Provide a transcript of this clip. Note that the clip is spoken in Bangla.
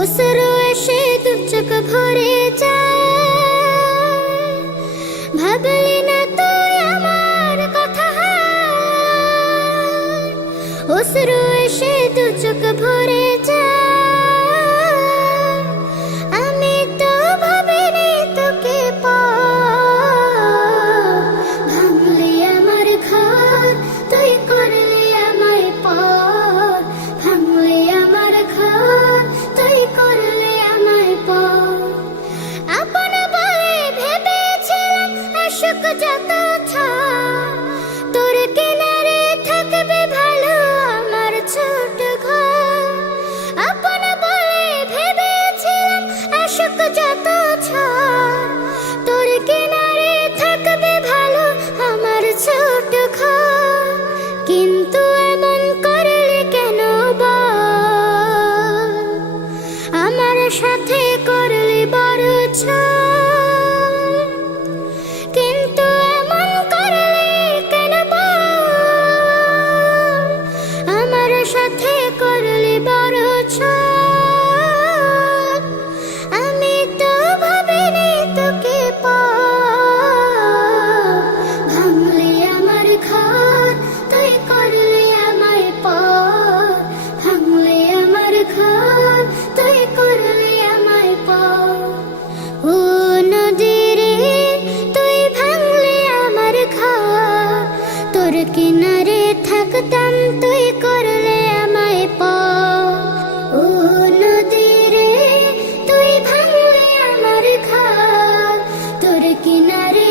অশ্রু এসে দু চোখ ভরে যায়, ভাবলি না তুই আমার কথা। অশ্রু এসে দু চোখ ভরে যায়, আমি তো ভাবিনি তোকে ভাঙলি আমার ঘর, তুই করলি আমায় পর। ভাঙলি আমার ঘর, তুই করলি আমায় পর। আপন বলে ভেবেছিলাম আশুক যত ছাড়, তোর কিনারে থাকবে ভালো আমার ছোট ঘর। আপন বলে ভেবেছিলাম আশুক যত ছাড়, তোর কিনারে থাকবে ভালো আমার ছোট ঘর। কিন্তু এমন করলে কেন বল, আমার সাথে করলি বড় ছাই। কিন্তু এমন করলি কেন বল, আমার সাথে করলি বড় ছাই। আমি তো ভাবিনি তোকে ভাঙলি আমার ঘর, তুই করলি আমায় পর। ভাঙলি আমার ঘর, তুই করলি আমায় পর। ও নদী রে, তুই ভাঙলি আমার ঘর, তোর কিনারে থাকতাম তুই করলে আমায় পর। ও নদী রে, তুই ভাঙলি আমার ঘর, তোর কিনারে